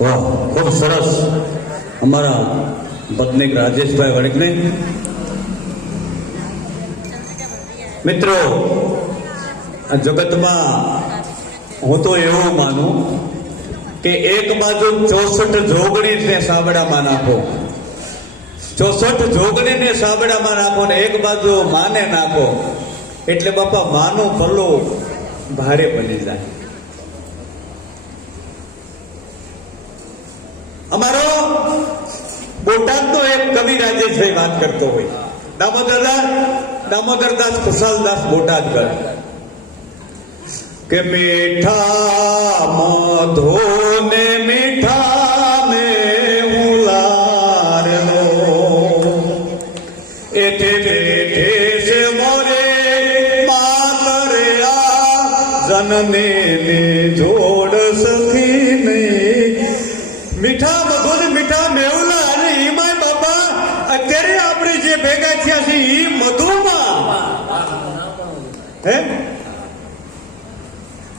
વાહ, ખૂબ સરસ. અમારા પત્નીક રાજેશભાઈ વણિકને મિત્રો, આ જગતમાં હું તો એવું માનું કે એક બાજુ ચોસઠ જોગણીને સાબડામાં નાખો. ચોસઠ જોગણીને સાબડામાં નાખો ને એક બાજુ માને નાખો. એટલે બાપા, માનું ભલું ભારે બની જાય. અમારો બોટાદનો એક કવિ રાજેશભાઈ વાત કરતો હોય. દામોદરદાસ દામોદરદાસ કુશાલદાસ બોટાદગર કે મીઠા મધો મીઠા મધુર મીઠા મેવલા અને હિમાય બાપા, અત્યારે આપણે જે ભેગા થયા છે ઈ મધુમાં. હે?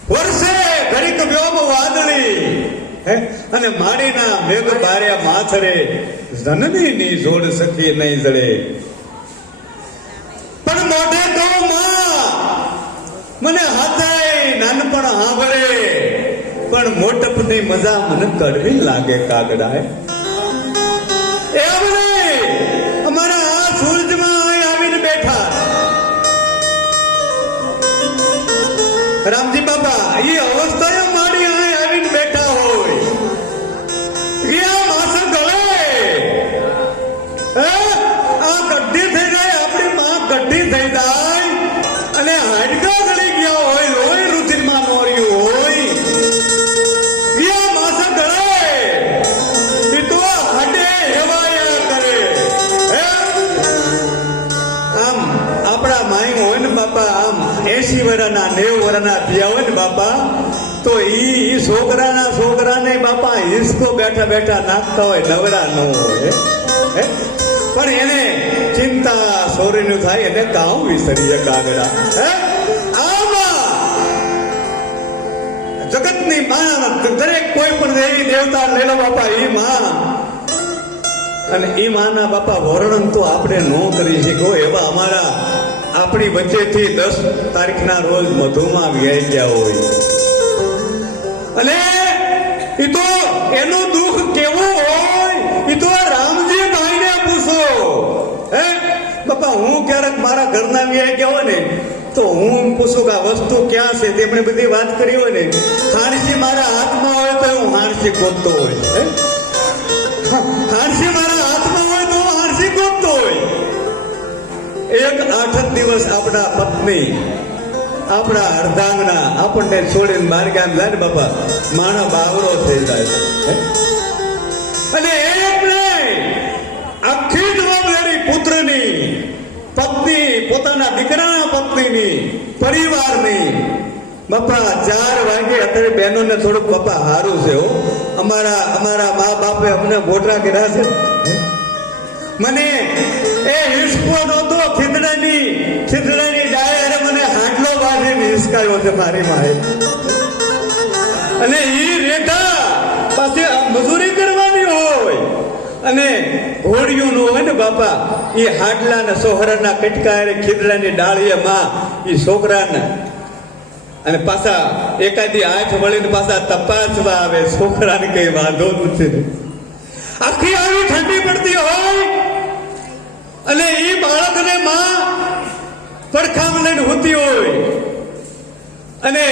વર્ષે ઘડીક વ્યોમ વાદળી. અને માડીના મેઘ બાર્યા માથરે જનની ની જોડ સખી નહીં જડે. પણ મોઢે તો માં, મને હાથાય નાનપણ સાંભળે. પણ મોટપની મજા મને કડવી લાગે કાગડાએ. એમ અમારા આ સૂરજમાં આવીને બેઠા. રામજી બાપા એ અવસ્થાએ વર્ષના નેવ વર્ષના થયા હોય ને બાપા, તો ઈ છોકરાના છોકરાને બાપા હિસકો બેઠા બેઠા નાખતા હોય, નવરા ન પણ એને ચિંતા સોરીનું થાય, એને કામ વિસરીએ કાગડા, હે? જગતની માં દરેક કોઈ પણ દેવી દેવતા લેલો બાપા, ઈ માં અને એ માના બાપા વર્ણન તો આપણે ન કરી શકો, એવા અમારા આપણી વચ્ચેથી દસ તારીખના રોજ મધુમાં વ્યાઈ ગયા હોય. અને એ તો એનું દુઃખ કેવું હોય? એ તો રામજી ભાઈને પૂછો. હે? બાપા, હું ક્યારેક મારા ઘરના વ્યાઈ ગયા હોય ને, તો હું પૂછું કે આ વસ્તુ ક્યાં છે? તેમણે બધી વાત કરી હોય ને હાણસી મારા હાથમાં હોય તો હું હાણસી ગોતતો હોય. હે? આઠ દિવસ આપણા પત્ની, આપણા અર્ધાંગના, આપણને છોડીને બાર ગામ જાય બાપા, માણા બાવરો થઈ જાય. અને પત્ની દીકરાના પરિવારની. બાપા, ચાર વાગે અત્યારે બહેનોને થોડુંક, બાપા સારું છે અમારા અમારા મા બાપે અમને ગોટરા કર્યા છે. મને એ હિસકો નહોતો ખીદડાની ખીદડાની ડાયરે મને હાટલો બાંધીને હિસકાયો છે મારી માએ. અને એ રેતા પાસે મજૂરી કરવાની હોય. અને ઘોડિયું નું હોય ને બાપા એ હાડલા ને સોહરાના કટકા હારે ખીદડાની ડાળીએ માં એ છોકરાને અને પાછા એકાદી આંખ વળીને પાછા તપાસવા આવે, છોકરાને કઈ વાંધો નથી આખી આવી ઠંડી પડતી હોય અને એ બાળકને માં પડખામણ હોતી હોય. અને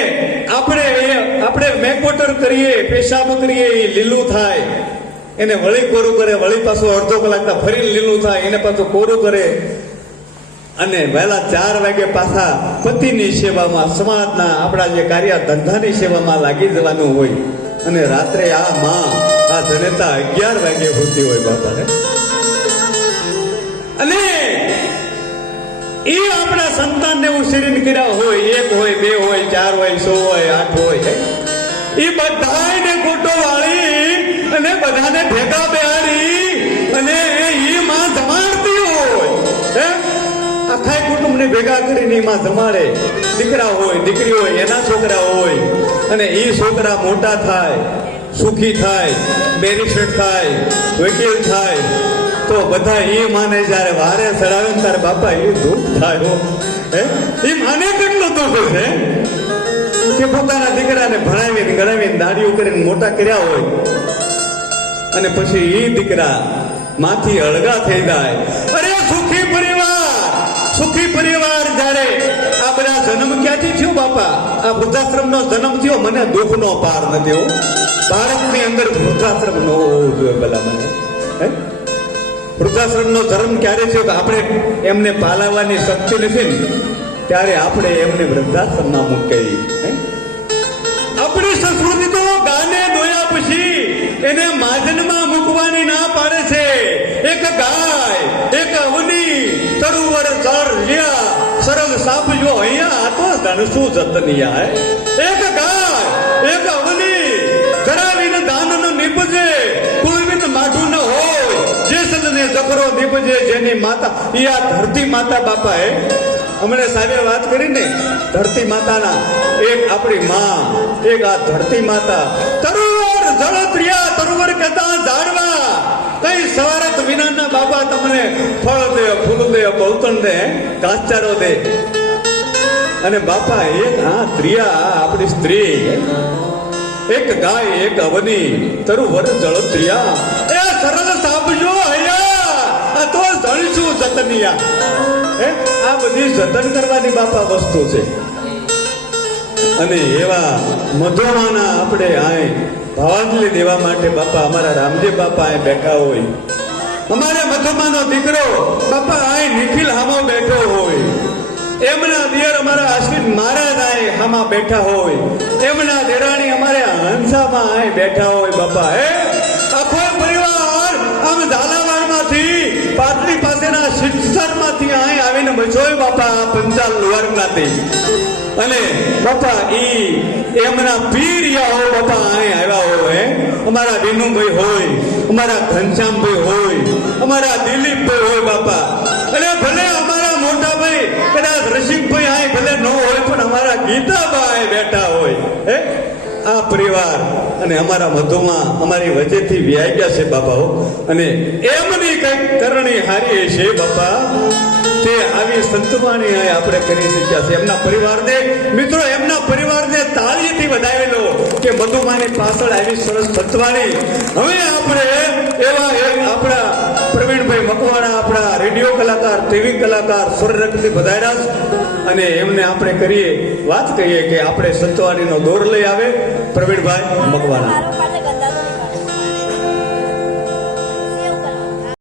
આપણે આપણે મેકોટર કરીએ, પેશાબ કરીએ, એ લીલું થાય. એને વળી કોરું કરે, વળી પાછું અડધો કલાક ફરી લીલું થાય, એને પાછું કોરું કરે. અને વહેલા ચાર વાગે પાછા પતિની સેવામાં, સમાજના આપણા જે કાર્ય ધંધાની સેવામાં લાગી જવાનું હોય. અને રાત્રે આ માં, આ જનેતા અગિયાર વાગે હોતી હોય બાપા હે? અને એ આપણા સંતાનને ઉછેરીને કર્યા હોય, એક હોય, બે હોય, ચાર હોય, સો હોય, આઠ હોય એ બધાને ખોટો વાળી અને બધાને ભેગા બેહાડી અને એ માં જમાડતી હોય આખા કુટુંબને ભેગા કરીને એમાં જમાડે. દીકરા હોય, દીકરી હોય, એના છોકરા હોય, અને એ છોકરા મોટા થાય, સુખી થાય બેરિસ્ટર થાય, વકીલ થાય તો બધા એ માને જ્યારે વારે ચડાવે ત્યારે બાપા, એ દુઃખ થાય હે. એ માને કેટલું દુઃખ છે? કે પોતાના દીકરાને ભણાવીને, ગણાવીને દાડીઓ કરીને મોટા કર્યા હોય. અને પછી એ દીકરા માથી અળગા થઈ જાય. અરે, સુખી પરિવાર સુખી પરિવાર જ્યારે આ બધા જન્મ ક્યાંથી થયો બાપા? આ વૃદ્ધાશ્રમનો જન્મ થયો? મને દુઃખનો પાર નથી ભારતની અંદર વૃદ્ધાશ્રમ ન હોવો જોઈએ ભલા મને. હે? વૃદ્ધાશ્રમનો ધર્મ ક્યારે છે તો આપણે એમને પાલાવાની શક્તિ નથી ને, ત્યારે આપણે એમને વૃદ્ધાશ્રમમાં મૂકી આપણી સંસ્કૃતિ તો ગાને દોયા પછી એને માજનમાં મૂકવાની ના પાડે છે. એક ગાય, એક અવની તરુવર ચર લ્યા, સરળ સાપ જો અહીંયા તો ધનસુ જતનિયા હે? જે સદને નીપજે જેની માતા એ આ ધરતી માતા બાપાએ હમણે સાહેબે વાત કરી ને ધરતી માતાના એક આપણી માં, એક આ ધરતી માતા તરુવર જળત્રિયા તરુવર કહેતા ઝાડવા કઈ સવારત વિનાના બાપા તમને ફળ દે, ફૂલ દે બહુતણ દે, ઘાસચારો દે. અને બાપા, એક આ ત્રિયા આપણી સ્ત્રી. એક ગાય, એક અવની, તરુવર જળત્રિયા એ સરળ સાંભળજો હૈયા આ તો આપણે આય ભાવાંજલિ દેવા માટે બાપા, અમારા રામદેવ બાપા અહીં બેઠા હોય. અમારા મધુમાનો દીકરો બાપા અહીં નિખિલ હામો બેઠો હોય. એમના દિયર અમારા અશ્વિન મહારાજ આય હામાં બેઠા હોય. એમના દેરાણી અમારે હંસામાં આય બેઠા હોય બાપા. હે? બચોય બાપા પંચાલ વર્ગનાથી. અને બાપા, ઈ એમના પીર હો બાપા, અહીં આવ્યા હોય. અમારા વિનુભાઈ હોય, અમારા ઘનશ્યામભાઈ હોય, અમારા દિલીપભાઈ હોય બાપા. અને ભલે અમારા મોટા ભાઈ કદાચ રસિકભાઈ અહીં ભલે ન હોય, પણ અમારા ગીતાભાઈ બેઠા હોય, હે? આ પરિવાર અને અમારા મધુમાં અમારી વચ્ચેથી વ્યાઈ ગયા છે બાપાઓ અને એમની કંઈક કરણી હારી છે બાપા. તે આવી સંતવાણી આપણે કરી શક્યા છે. એમના પરિવારને, મિત્રો, એમના પરિવારને તાળીથી વધાવેલો કે મધુમાની પાછળ આવી સરસ સંતવાણી. હવે આપણે એવા એક આપણા પ્રવીણભાઈ મકવાણા, આપણા રેડિયો કલાકાર, ટીવી કલાકાર સ્વરરક્ષથી વધાર્યા અને એમને આપણે કરીએ વાત કહીએ કે આપણે સંતવાણીનો દોર લઈ આવે પ્રવીણભાઈ મકવાણા.